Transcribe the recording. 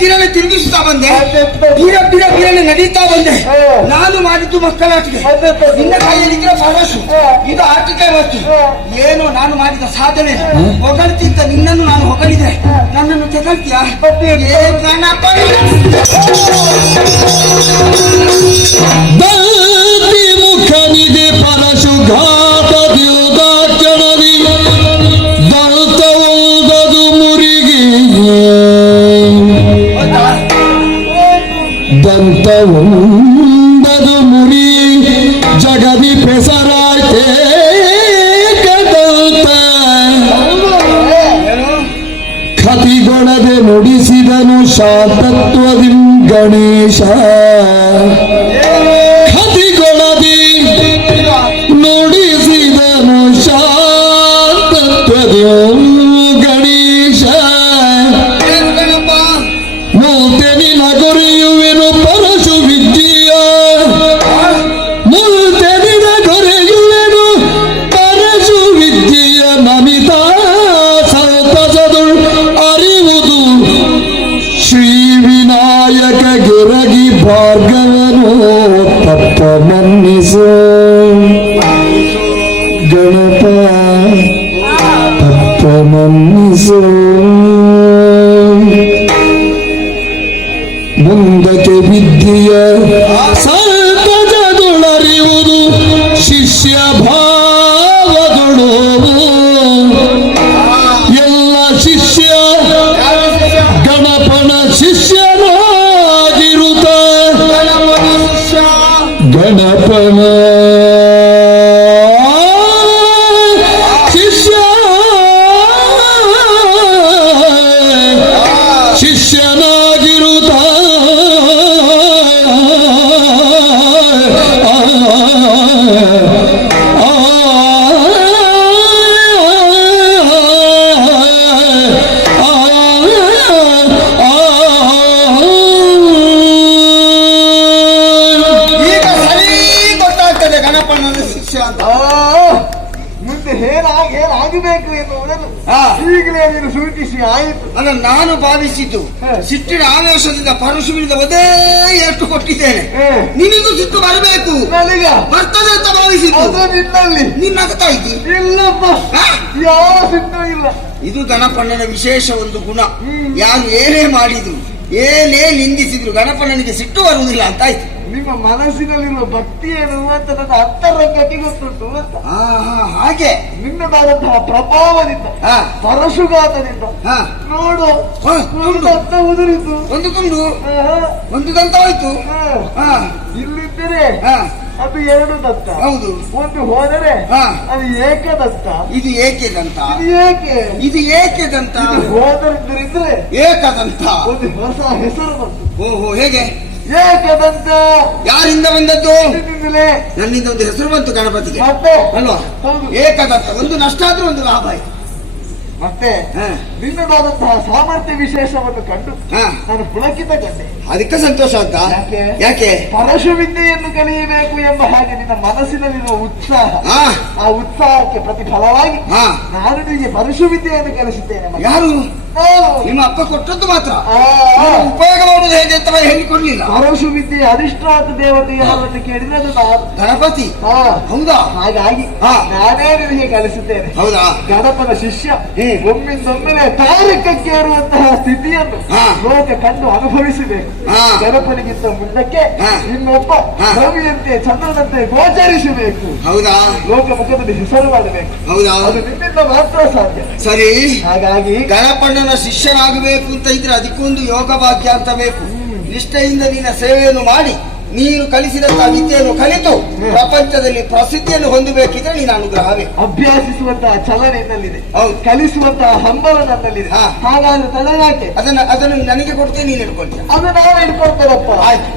ಗಿರನೆ ತಿರುಗಿಸ್ತಾ ಬಂದೆ ಗಿರ ಗಿರ ಗಿರನೆ ನಡೀತಾ ಬಂದೆ ನಾನು ಮಾಡಿದ್ದು ಮಕ್ಕಳಾಟಿಕೆ ನಿನ್ನ ಕೈಯಲ್ಲಿದ್ರೆ ಪರಶು ಇದು ಆಟಿಕೆ ವಸ್ತು ಏನು ನಾನು ಮಾಡಿದ ಸಾಧನೆ ಹೊಗಳ್ತಿದ್ದ ನಿನ್ನನ್ನು ನಾನು ಹೊಗಳಿದ್ರೆ ಏ ಗಣಪ ದಲ್ತಿ ಮುಖನಿದೆ ಪರಶು ಘಾತ ದ್ಯೋದಾಚರಣಿ ದಲ್ತವೊಂದದು ಮುರಿಗಿ. ದಂತವೊಂದದು ಮುರಿ ಜಗದಿ ಪೆಸರಾಯ್ತೇ. ಕತಿಗೊಳದೆ ನುಡಿಸಿದನು ಶಾಂತತ್ವದಿಂ ಗಣೇಶ. ಗಿರಗಿ ಭಾರ್ಗವನು ತಪ್ಪ ಮನ್ನಿಸು. ಗಣಪ ತಪ್ಪ ಮನ್ನಿಸು. ಮುಂದಕ್ಕೆ ವಿದ್ಯೆಯ ಸಂತಜದೊಳರಿಯುವುದು ಶಿಷ್ಯ ಭಾವದೊಳು ಎಲ್ಲ ಶಿಷ್ಯ, ಗಣಪನ ಶಿಷ್ಯನಾಗಿರುತ್ತ ಗೊತ್ತಾಗ್ತದೆ ಗಣಪನ ಶಿಕ್ಷೆ ಅಂತ. ಮುಂದೆ ಏನಾಗ ಏನಾಗಬೇಕು ಎನ್ನುವುದನ್ನು. ಈಗಲೇ ನೀನು ಸೂಚಿಸಿ ಆಯಿತು. ಅಲ್ಲ ನಾನು ಭಾವಿಸಿದ್ದು. ಸಿಟ್ಟಿನ ಆವೇಶದಿಂದ ಪರಶುವಿನಿಂದ ಒದೇ ಎಷ್ಟು ಕೊಟ್ಟಿದ್ದೇನೆ. ನಿನಗೂ ಸಿಟ್ಟು ಬರಬೇಕು. ಬರ್ತದೆ ಅಂತ ಭಾವಿಸಿದ್ದು. ನಿನ್ನಲ್ಲಿ. ನಿನ್ನ ಆಗ್ತಾ ಇದ್ದಿ. ಇಲ್ಲಪ್ಪ? ಯಾವ ಸಿಟ್ಟು ಇಲ್ಲ. ಇದು ಗಣಪಣ್ಣನ ವಿಶೇಷ ಒಂದು ಗುಣ. ಯಾರು ಏನೇ ಮಾಡಿದ್ರು ಏನೇ ನಿಂದಿಸಿದ್ರು ಗಣಪಣ್ಣನಿಗೆ ಸಿಟ್ಟು ಬರುವುದಿಲ್ಲ ಅಂತ ಆಯ್ತು. ನಿಮ್ಮ ಮನಸ್ಸಿನಲ್ಲಿರುವ ಭಕ್ತಿ ಏನು ಅಂತ ನನ್ನ ಅಂತರಂಗಕ್ಕೆ ಗೊತ್ತುಂಟು. ಅಂತ ಹಾಗೆ. ನಿನ್ನದಾದಂತಹ ಪ್ರಭಾವದಿಂದ. ಪರಶುಘಾತದಿಂದ ಹಾ. ನೋಡು. ಅರ್ಥ ಉದುರಿತು. ಒಂದು ತುಂಡು. ಒಂದು ದಂತ. ಹಾ. ಇಲ್ಲಿದ್ದರೆ ಹಾ. ಅದು ಎರಡು ದತ್ತ. ಹೌದು. ಒಂದು ಹೋದರೆ ಹಾ. ಅದು ಏಕದತ್ತ ಇದು ಏಕೆ ದಂತ? ಇದು ಏಕೆ? ಇದು ಏಕೆ ದಂತ? ಇದು ಹೋದರಿದ್ದರೆ ಏಕದಂತ ಒಂದು ಹೊಸ ಹೆಸರು ಬಂತು. ಓಹೋ ಹೇಗೆ? ಏಕದಂತ ಯಾರಿಂದ ಬಂದದ್ದು. ನನ್ನಿಂದ ಒಂದು ಹೆಸರು ಬಂತು ಗಣಪತಿಗೆ. ಮತ್ತೆ? ಅಲ್ವಾ? ಹೌದು. ಏಕದಂತ ಒಂದು ನಷ್ಟ ಆದ್ರೂ ಒಂದು ಲಾಭ ಆಯ್ತು. ಮತ್ತೆ? ಹಾ. ನಿನ್ನದಾದಂತಹ ಸಾಮರ್ಥ್ಯ ವಿಶೇಷವನ್ನು ಕಂಡು ಹಾ. ನಾನು ಪುಳಕಿತ ಕಂಡೆ. ಅದಕ್ಕೆ ಸಂತೋಷ ಅಂತ? ಯಾಕೆ? ಯಾಕೆ? ಪರಶು ವಿದ್ಯೆಯನ್ನು ಕಲಿಯಬೇಕು ಎಂಬ ಹಾಗೆ ನಿನ್ನ ಮನಸ್ಸಿನಲ್ಲಿರುವ ಉತ್ಸಾಹ ಆ ಉತ್ಸಾಹಕ್ಕೆ ಪ್ರತಿಫಲವಾಗಿ ಹಾ. ನಾನು ನಿನಗೆ ಪರಶು ವಿದ್ಯೆಯನ್ನು ಕಲಿಸುತ್ತೇನೆ ಮಗ. ಯಾರು? ನಿಮ್ಮ ಅಪ್ಪ ಕೊಟ್ಟದ್ದು ಮಾತ್ರ. ಉಪಯೋಗ ಮಾಡುವುದು ಹೇಗೆ ಅಂತ ಹೇಳಿಕೊಡ್ಲಿಲ್ಲ. ಪರಶು ವಿದ್ಯೆ ಅಧಿಷ್ಠಾತ ದೇವತೆ ಯಾರನ್ನು ಕೇಳಿದ್ರೆ ಅದು ಗಣಪತಿ. ಹೌದಾ? ಹಾಗಾಗಿ. ನಾನೇ ನಿಮಗೆ ಕಲಿಸುತ್ತೇನೆ. ಹೌದಾ? ಗಣಪನ ಶಿಷ್ಯ. ಒಮ್ಮೆ ಒಮ್ಮಿಂದೊಮ್ಮೆಲೆ ತಾರಕಕ್ಕೆ ಇರುವಂತಹ ಸ್ಥಿತಿಯನ್ನು. ಲೋಕ ಕಂಡು ಅನುಭವಿಸಬೇಕು. ಗಣಪನಿಗಿಂತ ಮುಂದಕ್ಕೆ. ಇನ್ನೊಬ್ಬ ಹಾ. ರವಿಯಂತೆ ಚಂದ್ರನಂತೆ ಗೋಚರಿಸಬೇಕು. ಹೌದಾ? ಲೋಕ ಮುಖದಲ್ಲಿ ಹೆಸರು ಮಾಡಬೇಕು. ಹೌದಾ? ಅದು ನಿಮ್ಮಿಂದ ಮಾತ್ರ ಸಾಧ್ಯ. ಸರಿ. ಹಾಗಾಗಿ ಗಣಪಣ್ಣನ ಶಿಷ್ಯನಾಗಬೇಕು ಅಂತ ಇದ್ರೆ ಅದಕ್ಕೊಂದು ಯೋಗ ಭಾಗ್ಯ ಅಂತ ಬೇಕು. ನಿಷ್ಠೆಯಿಂದ ನಿನ್ನ ಸೇವೆಯನ್ನು ಮಾಡಿ ನೀನು ಕಲಿಸಿದ ವಿದ್ಯೆಯನ್ನು ಕಲಿತು ಪ್ರಪಂಚದಲ್ಲಿ ಪ್ರಸಿದ್ಧಿಯನ್ನು ಹೊಂದಬೇಕಿದ್ರೆ ನೀನು ಅನುಗ್ರಹವೇ. ಅಭ್ಯಾಸಿಸುವಂತಹ ಚಲನೆಯಲ್ಲಿದೆ ಹೌದು. ಕಲಿಸುವಂತಹ ಹಂಬಲ ನನ್ನಲ್ಲಿದೆ. ಹಾಗಾದ್ರೆ ತಡ ಅದನ್ನ ಅದನ್ನು ನನಗೆ ಕೊಡ್ತೀನಿ ನೀನು ಇಟ್ಕೊಳ್ತೀನಿ ಅದನ್ನ ನಾವು ಇಟ್ಕೊಳ್ತಾರಪ್ಪ ಆಯ್ತು.